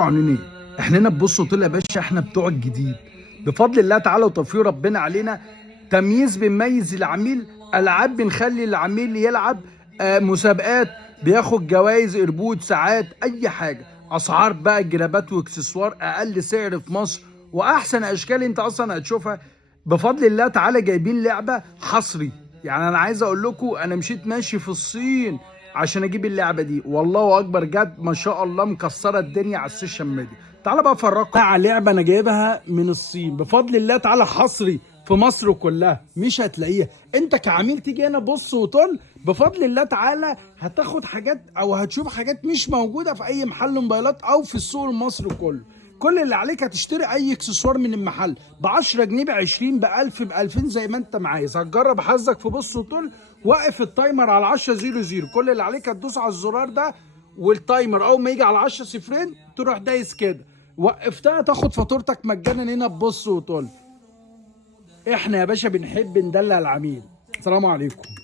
عاملين ايه؟ احنا هنا ببصوا طلع يا باشا، احنا بتوع الجديد بفضل الله تعالى وتوفيق ربنا علينا. تمييز بنميز العميل، العاب بنخلي العميل يلعب، مسابقات بياخد جوائز، قربود، ساعات، اي حاجه. اسعار بقى جرابات واكسسوار، اقل سعر في مصر واحسن اشكال انت اصلا هتشوفها. بفضل الله تعالى جايبين لعبه حصري. يعني انا عايز اقول لكم، انا مشيت ماشي في الصين عشان اجيب اللعبه دي، والله اكبر جد ما شاء الله مكسره الدنيا على السوشيال ميديا. تعالى بقى افرجكم على لعبه انا جايبها من الصين بفضل الله تعالى، حصري في مصر كلها، مش هتلاقيها. انت كعميل تيجي هنا بص وطل، بفضل الله تعالى هتاخد حاجات او هتشوف حاجات مش موجوده في اي محل موبايلات او في السوق المصري كله. كل اللي عليك هتشتري اي اكسسوار من المحل ب 10 جنيه، ب 20، ب 1000، ب 2000، زي ما انت عايز. هتجرب حظك في بص وطل، وقف التايمر على 10:00. كل اللي عليك هتدوس على الزرار ده، والتايمر اول ما يجي على 10 صفرين تروح دايس كده، وقفتها تاخد فاتورتك مجانا هنا ببص وطل. احنا يا باشا بنحب ندلع العميل. السلام عليكم.